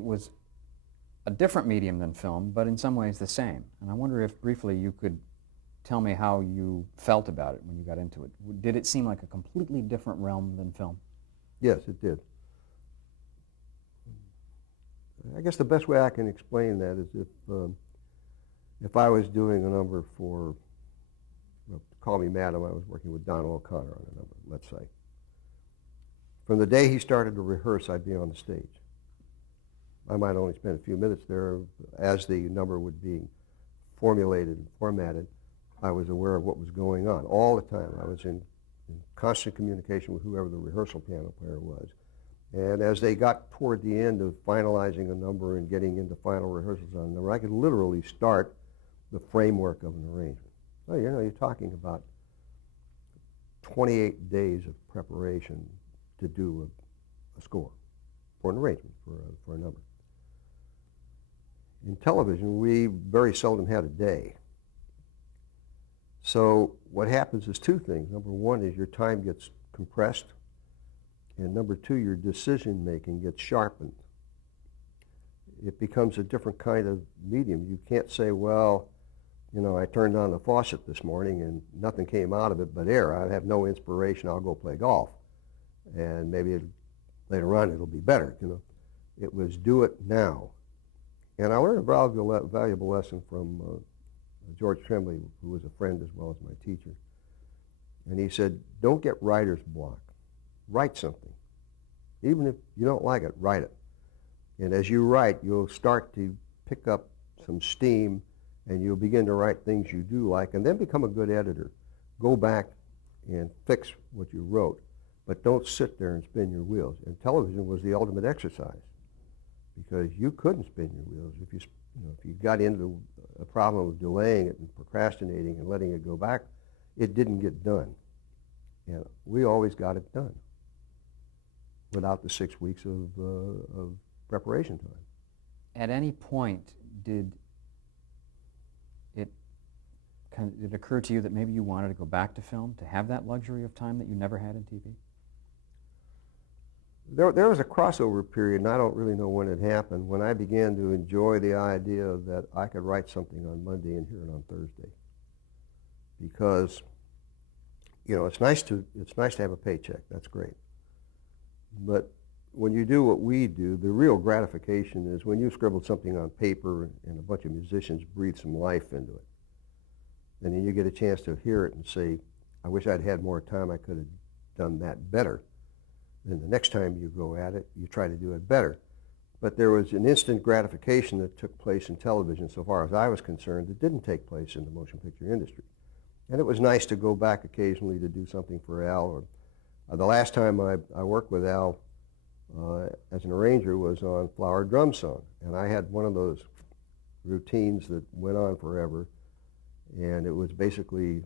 it was a different medium than film, but in some ways the same. And I wonder if briefly you could tell me how you felt about it when you got into it. Did it seem like a completely different realm than film? Yes, it did. I guess the best way I can explain that is if I was doing a number for, well, Call Me Madam, I was working with Donald O'Connor on a number, let's say. From the day he started to rehearse, I'd be on the stage. I might only spend a few minutes there. As the number would be formulated and formatted, I was aware of what was going on all the time. I was in constant communication with whoever the rehearsal piano player was. And as they got toward the end of finalizing a number and getting into final rehearsals on a number, I could literally start the framework of an arrangement. So, you know, you're talking about 28 days of preparation to do a score for an arrangement, for a number. In television, we very seldom had a day. So what happens is two things. Number one is your time gets compressed, and number two, your decision making gets sharpened. It becomes a different kind of medium. You can't say, well, you know, I turned on the faucet this morning and nothing came out of it but air. I have no inspiration. I'll go play golf, and maybe later on it'll be better. You know, it was do it now. And I learned a valuable lesson from George Tremblay, who was a friend as well as my teacher. And he said, don't get writer's block. Write something. Even if you don't like it, write it. And as you write, you'll start to pick up some steam, and you'll begin to write things you do like, and then become a good editor. Go back and fix what you wrote, but don't sit there and spin your wheels. And television was the ultimate exercise, because you couldn't spin your wheels. If you got into a problem of delaying it and procrastinating and letting it go back, it didn't get done. And we always got it done without the 6 weeks of preparation time. At any point, did it occur to you that maybe you wanted to go back to film, to have that luxury of time that you never had in TV? There was a crossover period, and I don't really know when it happened, when I began to enjoy the idea that I could write something on Monday and hear it on Thursday. Because, you know, it's nice to have a paycheck. That's great. But when you do what we do, the real gratification is when you scribbled something on paper and a bunch of musicians breathe some life into it. And then you get a chance to hear it and say, I wish I'd had more time. I could have done that better. Then the next time you go at it, you try to do it better. But there was an instant gratification that took place in television, so far as I was concerned, that didn't take place in the motion picture industry. And it was nice to go back occasionally to do something for Al. The last time I worked with Al as an arranger was on Flower Drum Song. And I had one of those routines that went on forever. And it was basically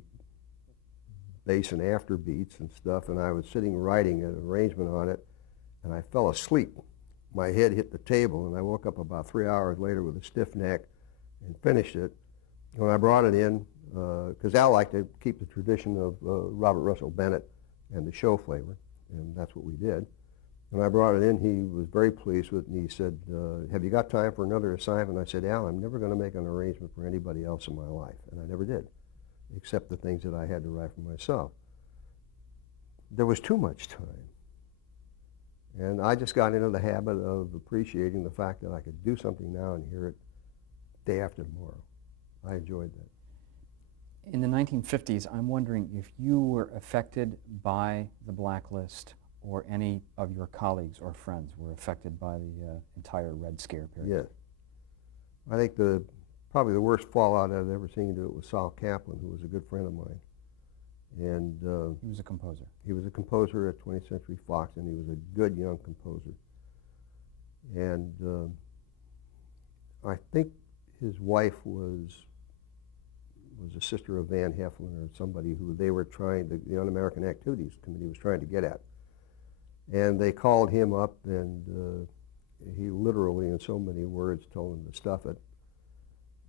bass and after beats and stuff, and I was sitting writing an arrangement on it, and I fell asleep. My head hit the table, and I woke up about 3 hours later with a stiff neck and finished it. When I brought it in, because Al liked to keep the tradition of Robert Russell Bennett and the show flavor, and that's what we did. When I brought it in, he was very pleased with it, and he said, have you got time for another assignment? I said, Al, I'm never going to make an arrangement for anybody else in my life, and I never did, except the things that I had to write for myself. There was too much time. And I just got into the habit of appreciating the fact that I could do something now and hear it day after tomorrow. I enjoyed that. In the 1950s, I'm wondering if you were affected by the blacklist, or any of your colleagues or friends were affected by the entire Red Scare period. Yes. I think probably the worst fallout I've ever seen to it was Sal Kaplan, who was a good friend of mine. And he was a composer. He was a composer at 20th Century Fox, and he was a good young composer. And I think his wife was a sister of Van Heflin or somebody who they were trying to, the Un-American Activities Committee was trying to get at. And they called him up, and he literally, in so many words, told them to stuff it.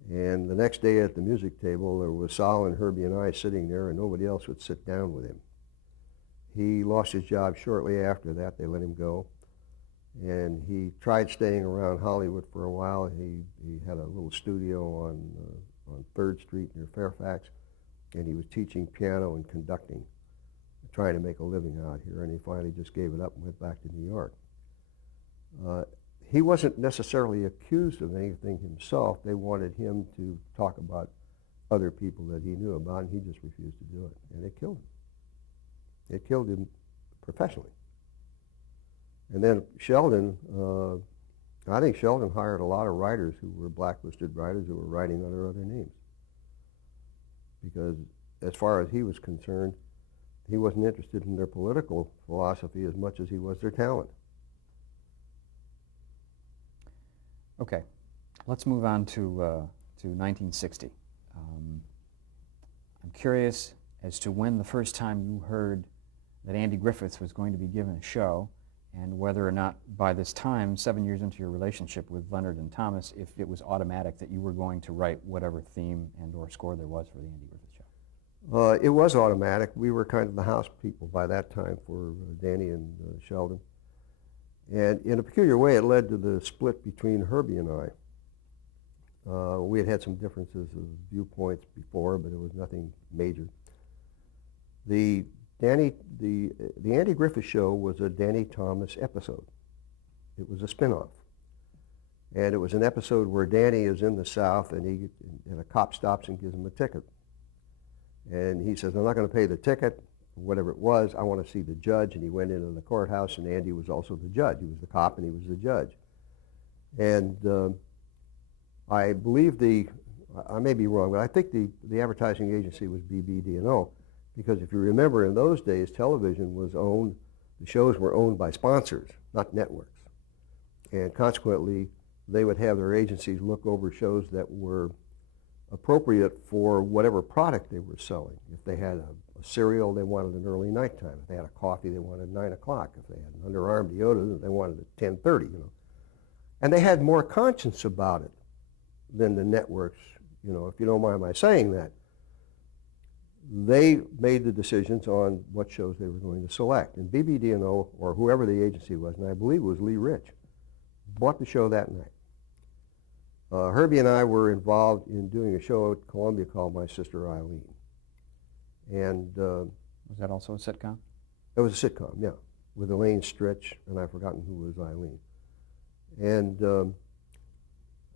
And the next day at the music table, there was Sal and Herbie and I sitting there, and nobody else would sit down with him. He lost his job shortly after that. They let him go. And he tried staying around Hollywood for a while. He had a little studio on 3rd Street near Fairfax, and he was teaching piano and conducting, trying to make a living out here, and he finally just gave it up and went back to New York. He wasn't necessarily accused of anything himself. They wanted him to talk about other people that he knew about, and he just refused to do it, and it killed him. It killed him professionally. And then Sheldon, I think Sheldon hired a lot of writers who were blacklisted writers who were writing under other names. Because as far as he was concerned, he wasn't interested in their political philosophy as much as he was their talent. Okay, let's move on to 1960. I'm curious as to when the first time you heard that Andy Griffith was going to be given a show, and whether or not by this time, 7 years into your relationship with Leonard and Thomas, if it was automatic that you were going to write whatever theme and or score there was for the Andy Griffith show. It was automatic. We were kind of the house people by that time for Danny and Sheldon. And in a peculiar way, it led to the split between Herbie and I. We had had some differences of viewpoints before, but it was nothing major. The Andy Griffith Show was a Danny Thomas episode. It was a spin-off. And it was an episode where Danny is in the South, and a cop stops and gives him a ticket. And he says, I'm not going to pay the ticket, whatever it was. I want to see the judge. And he went into the courthouse, and Andy was also the judge. He was the cop, and he was the judge. And I believe I may be wrong, but I think the advertising agency was BBD&O, because if you remember, in those days, television was owned, the shows were owned by sponsors, not networks. And consequently, they would have their agencies look over shows that were appropriate for whatever product they were selling. If they had a cereal, they wanted an early nighttime. If they had a coffee, they wanted 9 o'clock. If they had an underarm deodorant, they wanted it 10:30, And they had more conscience about it than the networks, if you don't mind my saying that. They made the decisions on what shows they were going to select. And BBD&O, or whoever the agency was, and I believe it was Lee Rich, bought the show that night. Herbie and I were involved in doing a show at Columbia called My Sister Eileen. And was that also a sitcom? it was a sitcom, yeah, with Elaine Stritch, and I've forgotten who was Eileen. And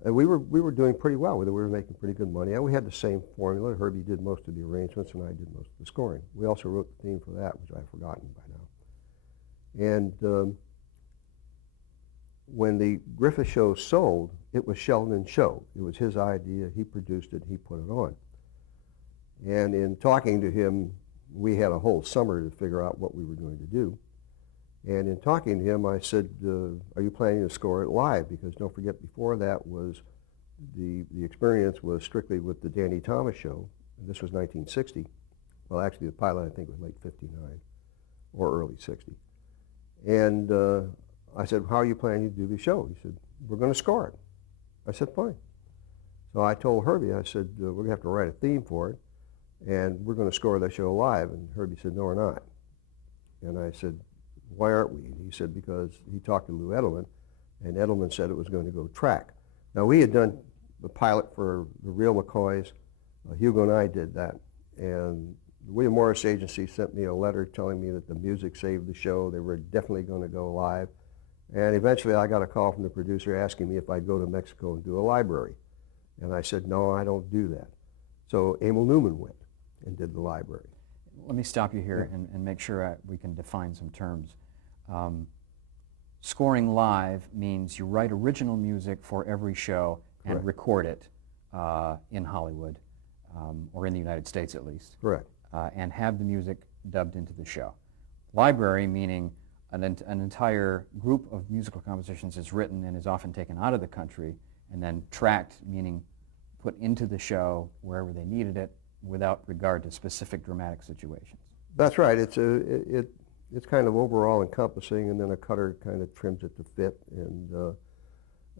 we were doing pretty well with it. We were making pretty good money. And we had the same formula. Herbie did most of the arrangements, and I did most of the scoring. We also wrote the theme for that, which I've forgotten by now. And when the Griffith show sold, it was Sheldon's show. It was his idea. He produced it. He put it on. And in talking to him, we had a whole summer to figure out what we were going to do. And in talking to him, I said, are you planning to score it live? Because don't forget, before that was the experience was strictly with the Danny Thomas show. And this was 1960. Well, actually, the pilot, I think, was late 59 or early 60. And I said, how are you planning to do the show? He said, we're going to score it. I said, fine. So I told Herbie, I said, we're going to have to write a theme for it, and we're going to score the show live. And Herbie said, no, we're not. And I said, why aren't we? And he said, because he talked to Lou Edelman, and Edelman said it was going to go track. Now, we had done the pilot for the Real McCoys. Hugo and I did that. And the William Morris Agency sent me a letter telling me that the music saved the show. They were definitely going to go live. And eventually I got a call from the producer asking me if I'd go to Mexico and do a library. And I said, no, I don't do that. So Emil Newman went and did the library. Let me stop you here and make sure we can define some terms. Scoring live means you write original music for every show and Correct. record it in Hollywood, or in the United States at least. Correct. And have the music dubbed into the show. Library meaning an entire group of musical compositions is written and is often taken out of the country and then tracked, meaning put into the show wherever they needed it without regard to specific dramatic situations. That's right. It's kind of overall encompassing, and then a cutter kind of trims it to fit. And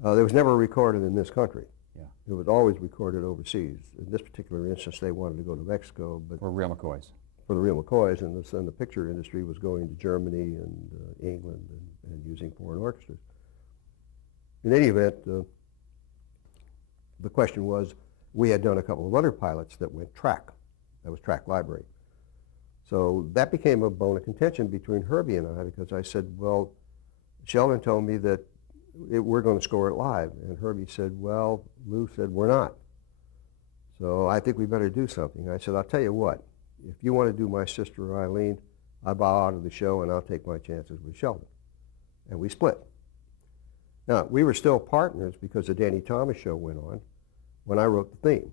there was never recorded in this country. Yeah. It was always recorded overseas. In this particular instance, they wanted to go to Mexico, but Or Real McCoys. for the Real McCoys, and the picture industry was going to Germany and England and using foreign orchestras. in any event, the question was, we had done a couple of other pilots that went track. That was track library. So that became a bone of contention between Herbie and I, because I said, well, Sheldon told me that we're going to score it live. And Herbie said, well, Lou said, we're not. So I think we better do something. I said, I'll tell you what, if you want to do My Sister Eileen, I bow out of the show and I'll take my chances with Sheldon. And we split. Now, we were still partners because the Danny Thomas show went on when I wrote the theme.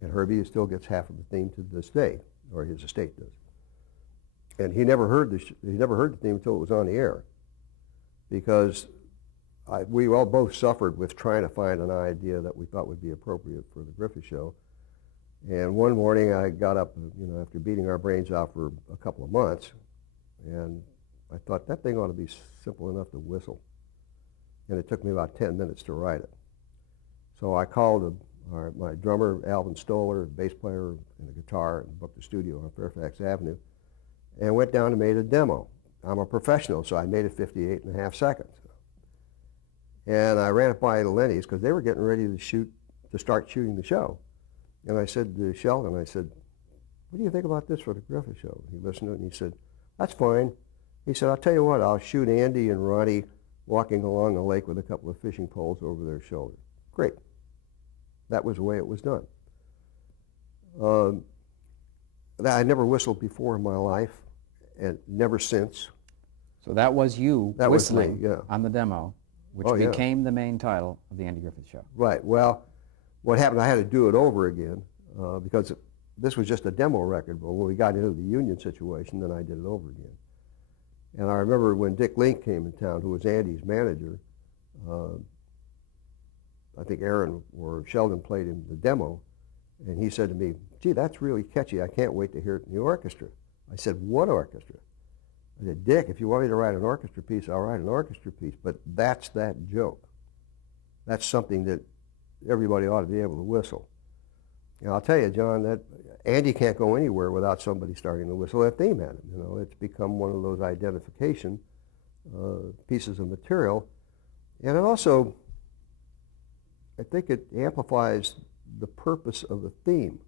And Herbie still gets half of the theme to this day, or his estate does. And he never heard the theme until it was on the air, because we all both suffered with trying to find an idea that we thought would be appropriate for the Griffith Show. And one morning I got up, after beating our brains out for a couple of months, and I thought that thing ought to be simple enough to whistle. And it took me about 10 minutes to write it. So I called my drummer, Alvin Stoller, bass player, and a guitar, and booked a studio on Fairfax Avenue, and went down and made a demo. I'm a professional, so I made it 58 and a half seconds. And I ran it by the Lenny's because they were getting ready to start shooting the show. And I said to Sheldon, what do you think about this for the Griffith Show? He listened to it and he said, that's fine. He said, I'll tell you what, I'll shoot Andy and Ronnie walking along the lake with a couple of fishing poles over their shoulders. Great. That was the way it was done. I never whistled before in my life, and never since. So that was you That was me, whistling yeah. on the demo, which Oh, yeah. became the main title of the Andy Griffith Show. Right. Well, what happened, I had to do it over again because this was just a demo record. But when we got into the union situation, then I did it over again. And I remember when Dick Link came in town, who was Andy's manager, I think Aaron or Sheldon played him the demo, and he said to me, gee, that's really catchy. I can't wait to hear it in the orchestra. I said, what orchestra? I said, Dick, if you want me to write an orchestra piece, I'll write an orchestra piece, but that's that joke. That's something that everybody ought to be able to whistle. And I'll tell you, John, that Andy can't go anywhere without somebody starting to whistle that theme at him. It's become one of those identification pieces of material. And it also, I think it amplifies the purpose of the theme.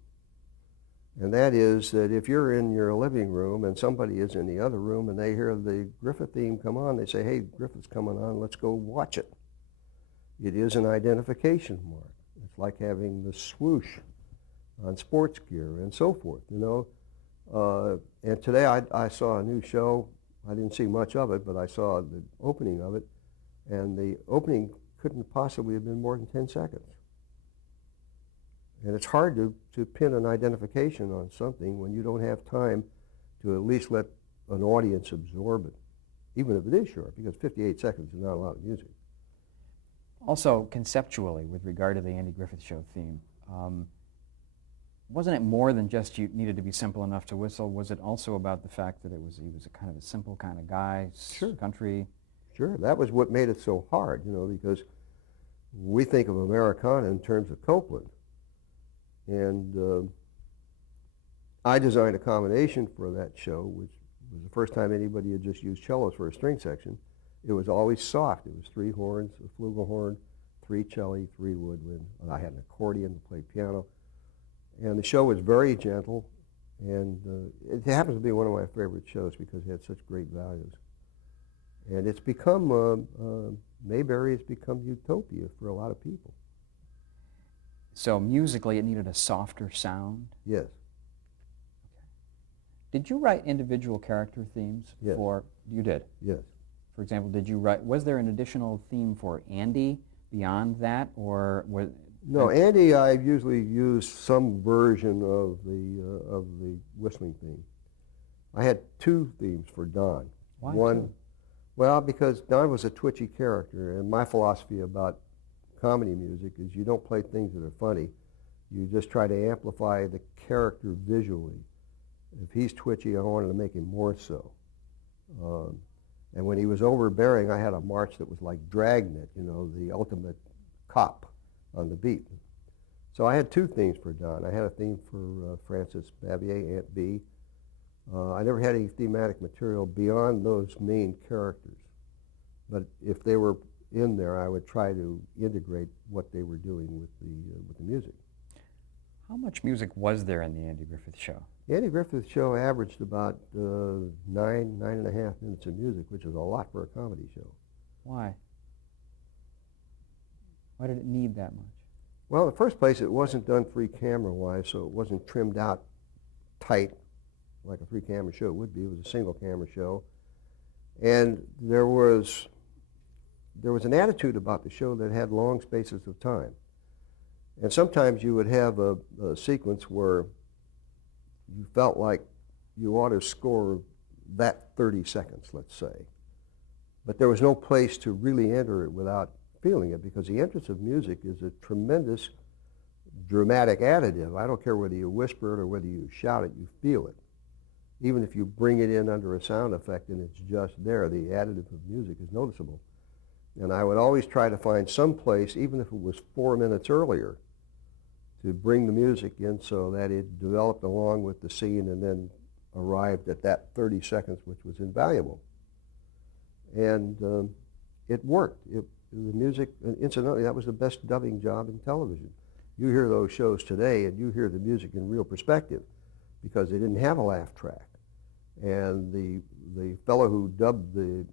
And that is that if you're in your living room and somebody is in the other room and they hear the Griffith theme come on, they say, hey, Griffith's coming on, let's go watch it. It is an identification mark. It's like having the swoosh on sports gear and so forth, And today I saw a new show. I didn't see much of it, but I saw the opening of it. And the opening couldn't possibly have been more than 10 seconds. And it's hard to pin an identification on something when you don't have time to at least let an audience absorb it, even if it is short, because 58 seconds is not a lot of music. Also, conceptually, with regard to the Andy Griffith Show theme, wasn't it more than just you needed to be simple enough to whistle? Was it also about the fact that he was a kind of a simple kind of guy, Sure. country? Sure, that was what made it so hard, because we think of Americana in terms of Copeland. And I designed a combination for that show, which was the first time anybody had just used cellos for a string section. It was always soft. It was 3 horns, a flugelhorn, 3 cello, 3 woodwind. I had an accordion to play piano. And the show was very gentle, and it happens to be one of my favorite shows because it had such great values. And it's become, Mayberry has become utopia for a lot of people. So musically, it needed a softer sound? Yes. Did you write individual character themes? Yes. You did? Yes. For example, was there an additional theme for Andy beyond that, or was... No, Andy, I usually use some version of the whistling theme. I had 2 themes for Don. Why One, 2? Well, because Don was a twitchy character, and my philosophy about comedy music is you don't play things that are funny. You just try to amplify the character visually. If he's twitchy, I wanted to make him more so. And when he was overbearing, I had a march that was like Dragnet, the ultimate cop on the beat. So I had 2 themes for Don. I had a theme for Frances Bavier, Aunt B. I never had any thematic material beyond those main characters. But if they were in there, I would try to integrate what they were doing with the music. How much music was there in the Andy Griffith Show? The Andy Griffith Show averaged about 9.5 minutes of music, which is a lot for a comedy show. Why? Why did it need that much? Well, in the first place, it wasn't done free camera-wise, so it wasn't trimmed out tight like a free camera show would be. It was a single camera show. And there was an attitude about the show that had long spaces of time. And sometimes you would have a sequence where you felt like you ought to score that 30 seconds, let's say. But there was no place to really enter it without feeling it, because the entrance of music is a tremendous dramatic additive. I don't care whether you whisper it or whether you shout it, you feel it. Even if you bring it in under a sound effect and it's just there, the additive of music is noticeable. And I would always try to find some place, even if it was 4 minutes earlier, to bring the music in so that it developed along with the scene and then arrived at that 30 seconds, which was invaluable. And it worked. The music, and incidentally, that was the best dubbing job in television. You hear those shows today and you hear the music in real perspective because they didn't have a laugh track. And the fellow who dubbed the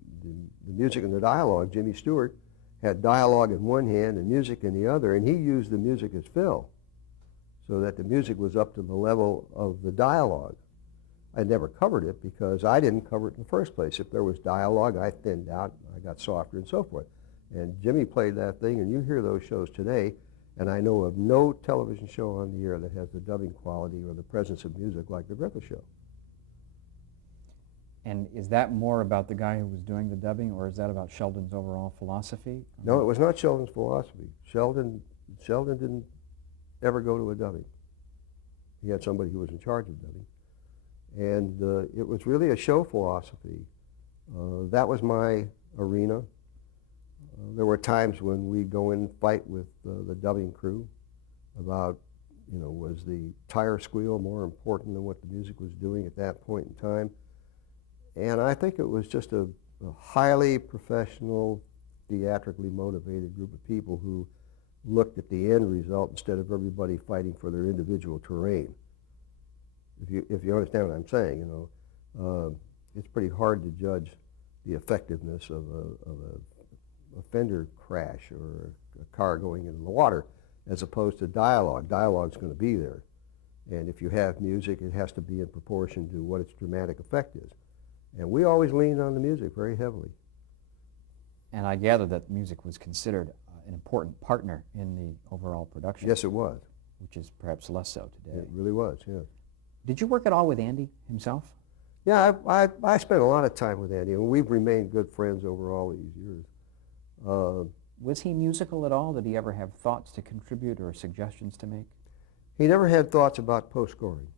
music and the dialogue, Jimmy Stewart, had dialogue in one hand and music in the other, and he used the music as fill so that the music was up to the level of the dialogue. I never covered it because I didn't cover it in the first place. If there was dialogue, I thinned out, I got softer and so forth. And Jimmy played that thing, and you hear those shows today, and I know of no television show on the air that has the dubbing quality or the presence of music like the Griffith Show. And is that more about the guy who was doing the dubbing, or is that about Sheldon's overall philosophy? No, it was not Sheldon's philosophy. Sheldon didn't ever go to a dubbing. He had somebody who was in charge of dubbing. And it was really a show philosophy. That was my arena. There were times when we'd go in and fight with the dubbing crew about, was the tire squeal more important than what the music was doing at that point in time? And I think it was just a highly professional, theatrically motivated group of people who looked at the end result instead of everybody fighting for their individual terrain. If you understand what I'm saying, it's pretty hard to judge the effectiveness of a fender crash or a car going into the water as opposed to dialogue. Dialogue's going to be there. And if you have music, it has to be in proportion to what its dramatic effect is. And we always leaned on the music very heavily. And I gather that music was considered an important partner in the overall production. Yes, it was. Which is perhaps less so today. It really was, yes. Did you work at all with Andy himself? Yeah, I spent a lot of time with Andy, and we've remained good friends over all these years. Was he musical at all? Did he ever have thoughts to contribute or suggestions to make? He never had thoughts about post-scoring.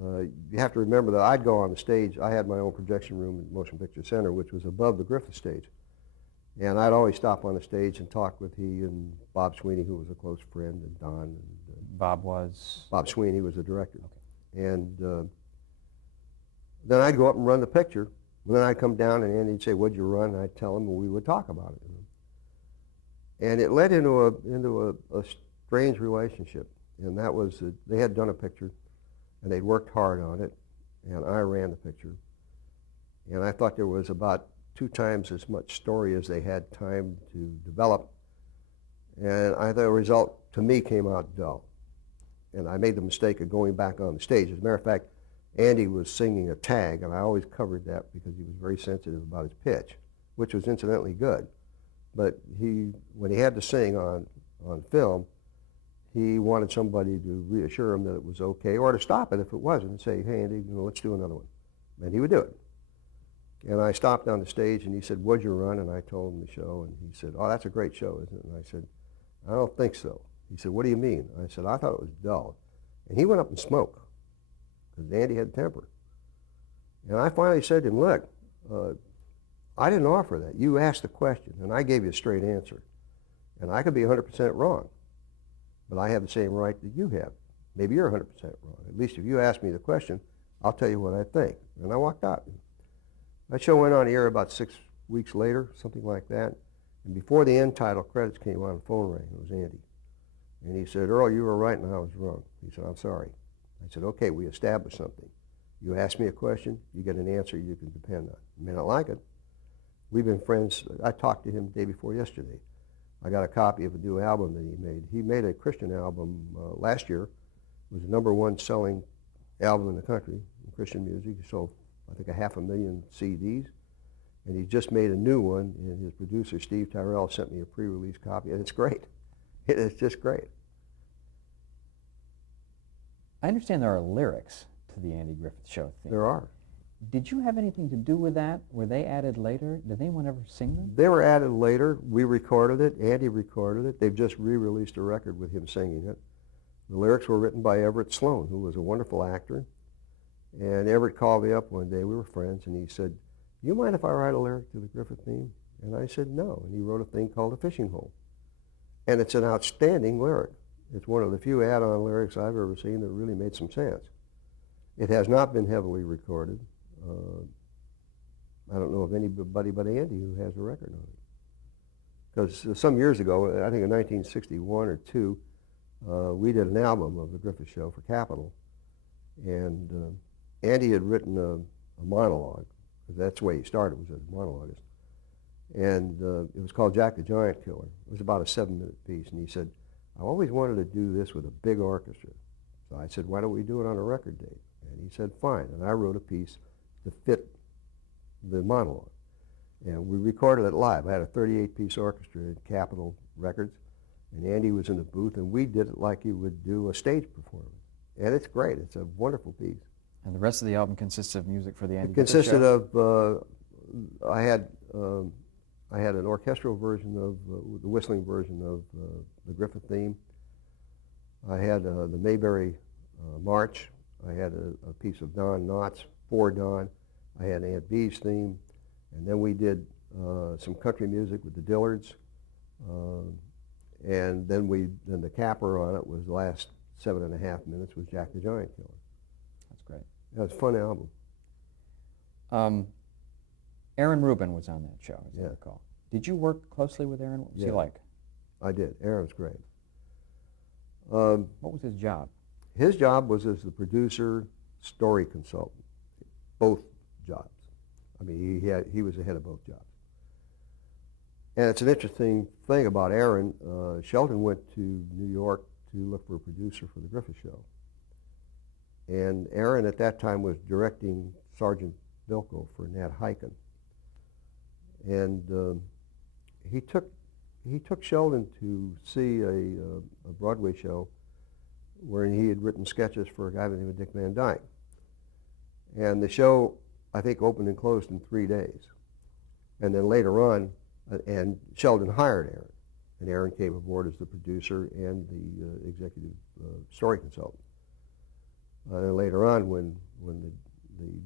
You have to remember that I'd go on the stage. I had my own projection room at Motion Picture Center, which was above the Griffith stage. And I'd always stop on the stage and talk with he and Bob Sweeney, who was a close friend, and Don. And, Bob was? Bob Sweeney was the director. Okay. And then I'd go up and run the picture. And then I'd come down and Andy'd say, "What'd you run?" And I'd tell him, and we would talk about it. And it led into a strange relationship. And that was, they had done a picture, and they'd worked hard on it, and I ran the picture. And I thought there was about 2 times as much story as they had time to develop. And I thought the result, to me, came out dull. And I made the mistake of going back on the stage. As a matter of fact, Andy was singing a tag, and I always covered that because he was very sensitive about his pitch, which was incidentally good. But when he had to sing on film, he wanted somebody to reassure him that it was okay, or to stop it if it wasn't, and say, "Hey, Andy, let's do another one." And he would do it. And I stopped on the stage, and he said, "What'd you run?" And I told him the show, and he said, "Oh, that's a great show, isn't it?" And I said, "I don't think so." He said, "What do you mean?" I said, "I thought it was dull." And he went up and smoked, because Andy had temper. And I finally said to him, "Look, I didn't offer that. You asked the question, and I gave you a straight answer. And I could be 100% wrong, but I have the same right that you have. Maybe you're 100% wrong. At least if you ask me the question, I'll tell you what I think." And I walked out. That show went on the air about 6 weeks later, something like that. And before the end title credits came on, the phone rang. It was Andy. And he said, "Earle, you were right and I was wrong." He said, "I'm sorry." I said, "Okay, we established something. You ask me a question, you get an answer you can depend on. You may not like it." We've been friends. I talked to him the day before yesterday. I got a copy of a new album that he made. He made a Christian album last year. It was the #1 selling album in the country in Christian music. He sold, I think, 500,000 CDs. And he just made a new one, and his producer, Steve Tyrell, sent me a pre-release copy, and it's great. It is just great. I understand there are lyrics to the Andy Griffith Show theme. There are. Did you have anything to do with that? Were they added later? Did anyone ever sing them? They were added later. We recorded it. Andy recorded it. They've just re-released a record with him singing it. The lyrics were written by Everett Sloan, who was a wonderful actor. And Everett called me up one day. We were friends, and he said, "You mind if I write a lyric to the Griffith theme?" And I said, "No." And he wrote a thing called "A Fishing Hole." And it's an outstanding lyric. It's one of the few add-on lyrics I've ever seen that really made some sense. It has not been heavily recorded. I don't know of anybody but Andy who has a record on it. Because some years ago, I think in 1961 or 2, we did an album of the Griffith Show for Capitol. And Andy had written a monologue, because that's the way he started, was as a monologuist. And it was called Jack the Giant Killer. It was about a 7-minute piece. And he said, "I always wanted to do this with a big orchestra." So I said, "Why don't we do it on a record date?" And he said, "Fine." And I wrote a piece to fit the monologue. And we recorded it live. I had a 38-piece orchestra at Capitol Records, and Andy was in the booth, and we did it like you would do a stage performance. And it's great. It's a wonderful piece. And the rest of the album consists of music for the Andy It Griffith consisted Show? of, I had an orchestral version of, the whistling version of the Griffith theme. I had the Mayberry March. I had a piece of Don Knotts for Don. I had Aunt Bee's theme. And then we did some country music with the Dillards. And then the capper on it was the last 7.5 minutes was Jack the Giant Killer. That's great. It was a fun album. Aaron Rubin was on that show, as I Yeah. recall. Did you work closely with Aaron? What was he Yeah. like? I did. Aaron's great. What was his job? His job was as the producer, story consultant, both jobs. I mean, he was the head of both jobs. And it's an interesting thing about Aaron. Sheldon went to New York to look for a producer for the Griffith Show. And Aaron at that time was directing Sergeant Bilko for Nat Hiken. And he took Sheldon to see a Broadway show where he had written sketches for a guy by the name of Dick Van Dyke. And the show, I think, opened and closed in 3 days. And then later on, and Sheldon hired Aaron. And Aaron came aboard as the producer and the executive story consultant. And later on, when the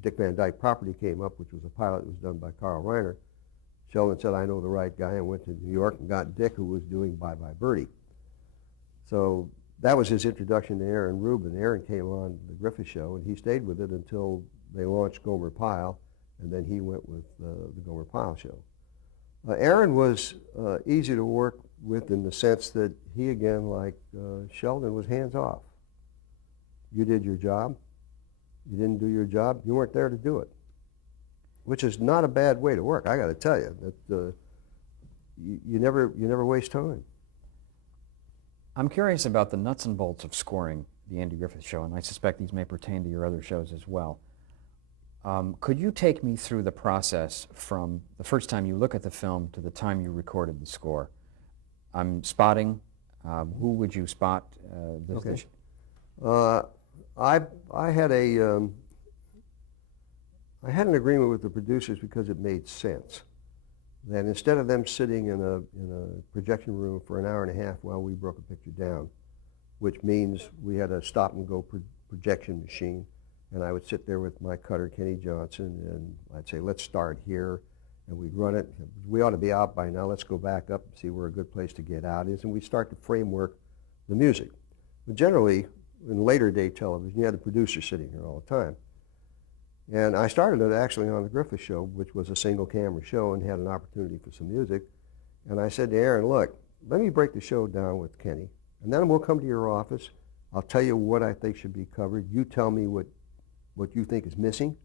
Dick Van Dyke property came up, which was a pilot that was done by Carl Reiner, Sheldon said, "I know the right guy," and went to New York and got Dick, who was doing Bye Bye Birdie. So that was his introduction to Aaron Rubin. Aaron came on the Griffith Show, and he stayed with it until they launched Gomer Pyle, and then he went with the Gomer Pyle Show. Aaron was easy to work with in the sense that he, again, like Sheldon, was hands-off. You did your job. You didn't do your job, you weren't there to do it, which is not a bad way to work. I got to tell you that you never waste time. I'm curious about the nuts and bolts of scoring the Andy Griffith Show, and I suspect these may pertain to your other shows as well. Could you take me through the process from the first time you look at the film to the time you recorded the score? I'm spotting. Who would you spot? Okay. I had an agreement with the producers because it made sense. That instead of them sitting in a projection room for an hour and a half while we broke a picture down, which means we had a stop-and-go projection machine, and I would sit there with my cutter, Kenny Johnson, and I'd say, "Let's start here," and we'd run it. "We ought to be out by now. Let's go back up and see where a good place to get out is," and we'd start to framework the music. But generally, in later day television, you had the producer sitting here all the time. And I started it actually on the Griffith Show, which was a single camera show and had an opportunity for some music. And I said to Aaron, look, let me break the show down with Kenny, and then we'll come to your office. I'll tell you what I think should be covered. You tell me what you think is missing.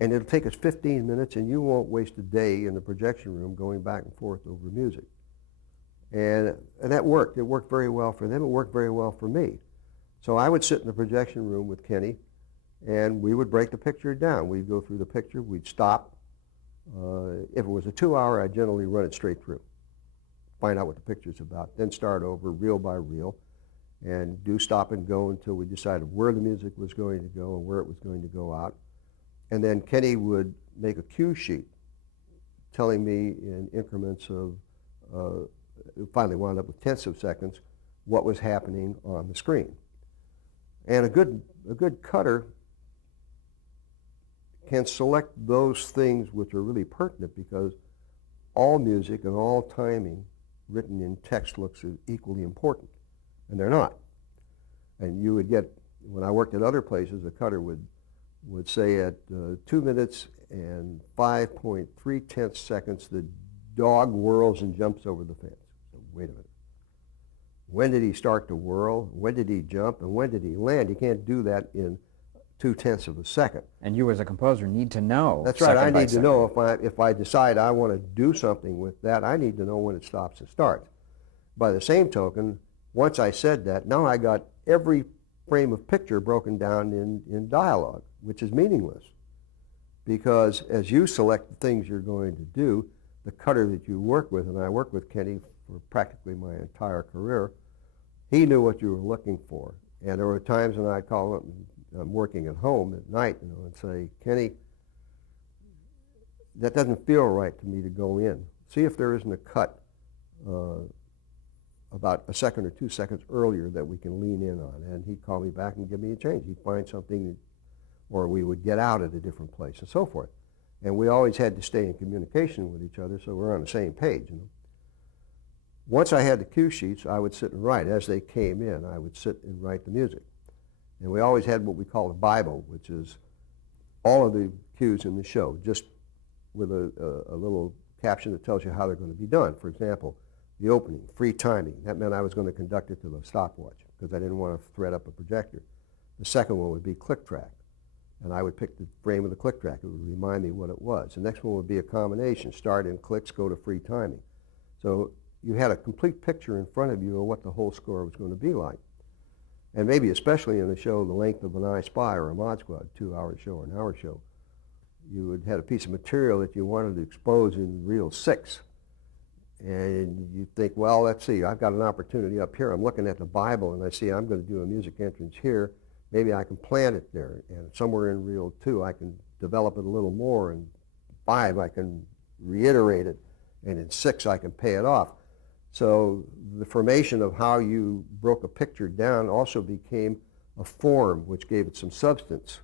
And it'll take us 15 minutes, and you won't waste a day in the projection room going back and forth over music. And that worked. It worked very well for them. It worked very well for me. So I would sit in the projection room with Kenny, and we would break the picture down. We'd go through the picture. We'd stop. If it was a 2-hour, I'd generally run it straight through, find out what the picture's about, then start over reel by reel, and do stop and go until we decided where the music was going to go and where it was going to go out. And then Kenny would make a cue sheet telling me in increments of, finally wound up with tenths of seconds, what was happening on the screen. And a good cutter can select those things which are really pertinent, because all music and all timing written in text looks equally important, and they're not. And you would get, when I worked at other places, a cutter would say at 2 minutes and 5.3 seconds, the dog whirls and jumps over the fence. So wait a minute. When did he start to whirl? When did he jump? And when did he land? You can't do that in 0.2 of a second. And you as a composer need to know. That's right. I need to know if I decide I want to do something with that, I need to know when it stops and starts. By the same token, once I said that, now I got every frame of picture broken down in dialogue, which is meaningless. Because as you select the things you're going to do, the cutter that you work with, and I worked with Kenny for practically my entire career, he knew what you were looking for. And there were times when I'd call him, I'm working at home at night, and say, Kenny, that doesn't feel right to me to go in. See if there isn't a cut about a second or 2 seconds earlier that we can lean in on. And he'd call me back and give me a change. He'd find something, or we would get out at a different place and so forth. And we always had to stay in communication with each other so we're on the same page. Once I had the cue sheets, I would sit and write. As they came in, I would sit and write the music. And we always had what we call a Bible, which is all of the cues in the show, just with a little caption that tells you how they're going to be done. For example, the opening, free timing. That meant I was going to conduct it to the stopwatch because I didn't want to thread up a projector. The second one would be click track. And I would pick the frame of the click track. It would remind me what it was. The next one would be a combination. Start in clicks, go to free timing. So you had a complete picture in front of you of what the whole score was going to be like. And maybe especially in a show the length of an I Spy or a Mod Squad, 2-hour show or an hour show, you would have a piece of material that you wanted to expose in reel 6. And you think, well, let's see, I've got an opportunity up here. I'm looking at the Bible and I see I'm going to do a music entrance here. Maybe I can plant it there. And somewhere in reel 2 I can develop it a little more. And 5 I can reiterate it. And in 6 I can pay it off. So the formation of how you broke a picture down also became a form which gave it some substance.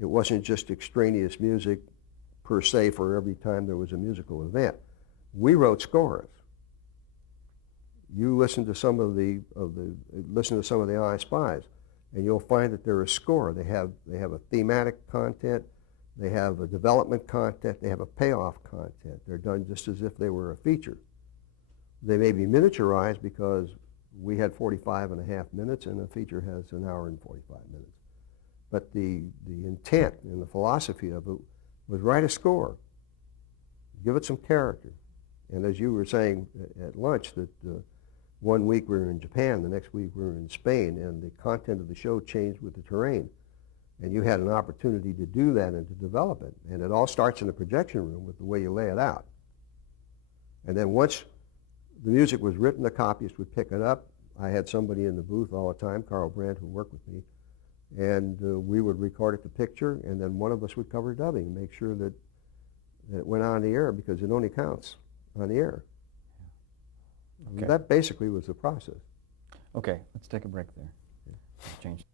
It wasn't just extraneous music per se for every time there was a musical event. We wrote scores. You listen to some of the I Spies, and you'll find that they're a score. They have a thematic content, they have a development content, they have a payoff content. They're done just as if they were a feature. They may be miniaturized because we had 45.5 minutes and a feature has an hour and 45 minutes. But the intent and the philosophy of it was write a score, give it some character. And as you were saying at lunch, that one week we were in Japan, the next week we were in Spain, and the content of the show changed with the terrain. And you had an opportunity to do that and to develop it. And it all starts in the projection room with the way you lay it out. And then once the music was written, the copyist would pick it up. I had somebody in the booth all the time, Carl Brandt, who worked with me, and we would record it to picture, and then one of us would cover dubbing and make sure that it went on the air, because it only counts on the air. Okay. That basically was the process. Okay, let's take a break there. Change.